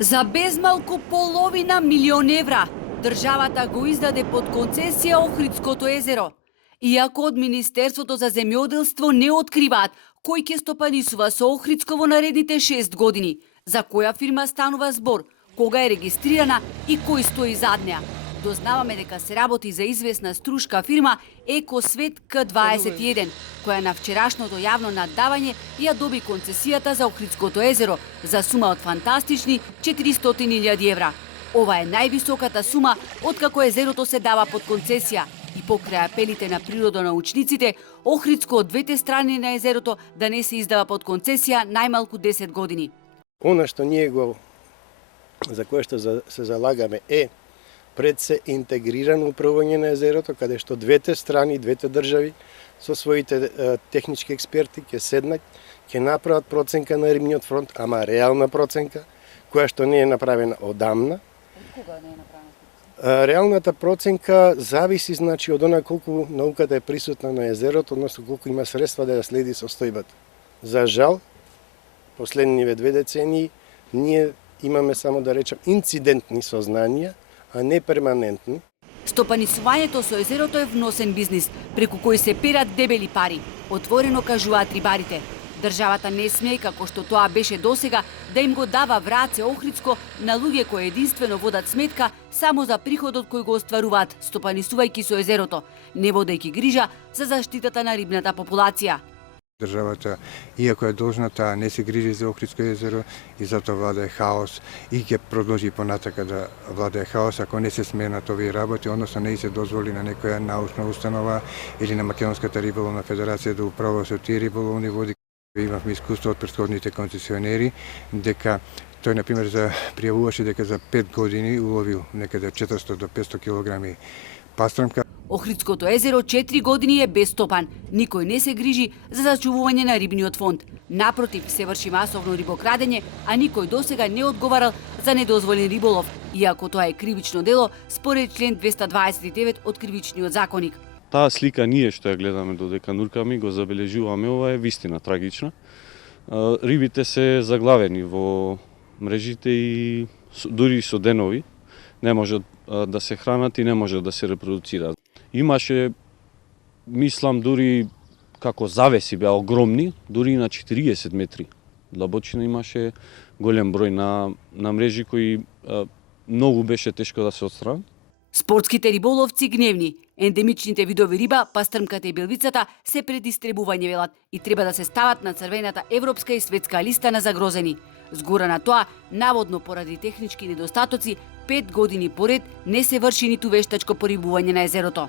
За безмалку половина милион евра државата го издаде под концесија Охридското езеро. Иако од Министерството за земјоделство не откриваат кој ќе стопанисува со Охридско во наредните 6 години, за која фирма станува збор, кога е регистрирана и кој стои зад неа. Дознаваме дека се работи за известна струшка фирма Екосвет К21, која на вчерашното јавно наддавање ја доби концесијата за Охридското езеро за сума од фантастични 400.000 евра. Ова е највисоката сума откако езерото се дава под концесија и покрај апелите на природонаучниците, Охридско од двете страни на езерото да не се издава под концесија најмалку 10 години. Она што ние за кое што се залагаме е пред се интегрирано управување на езерото, каде што двете страни, двете држави со своите технички експерти ќе седнат, ќе направат проценка на рибниот фронт, ама реална проценка, која што не е направена одамна. Кога не е направена? Реалната проценка зависи значи од она колку науката е присутна на езерото, односно колку има средства да ја следи состојбата. За жал, последниве 2 децении ние имаме само да речем инцидентни сознанија, а не перманентни. Стопанисувањето со езерото е вносен бизнис, преку кој се перат дебели пари. Отворено кажуваат рибарите. Државата не смее, како што тоа беше досега, да им го дава враце Охридско на луѓе кои единствено водат сметка само за приходот кој го остваруваат, стопанисувајќи со езерото, не водејќи грижа за заштитата на рибната популација. Државата, иако е должна, таа не се грижи за Охридско езеро и затоа владее хаос и ќе продолжи понатака да владее хаос ако не се сменат овие работи, односно не се дозволи на некоја научна установа или на Македонската риболовна федерација да управува со тие риболовни води. Имавме искуство од претходните концесионери дека тој на пример пријавуваше дека за 5 години уловил некаде 400 до 500 килограми пастрамка. Охридското езеро 4 години е без стопан. Никој не се грижи за зачувување на рибниот фонд. Напротив, се врши масовно рибокрадење, а никој досега не одговарал за недозволен риболов, иако тоа е кривично дело според член 229 од Кривичниот законник. Таа слика ние што ја гледаме додека нуркаме, го забележуваме, ова е вистина трагична. Рибите се заглавени во мрежите и дури со денови не можат да се хранат и не можат да се репродуцираат. Имаше, мислам, дури како завеси беа огромни, дури на 40 метри длабочина имаше голем број на мрежи кои многу беше тешко да се отстранат. Спортските риболовци гневни. Ендемичните видови риба, пастрмката и белвицата се пред истребување велат и треба да се стават на црвената европска и светска листа на загрозени. Згора на тоа, наводно поради технички недостатоци, 5 години поред не се врши ниту вештачко порибување на езерото.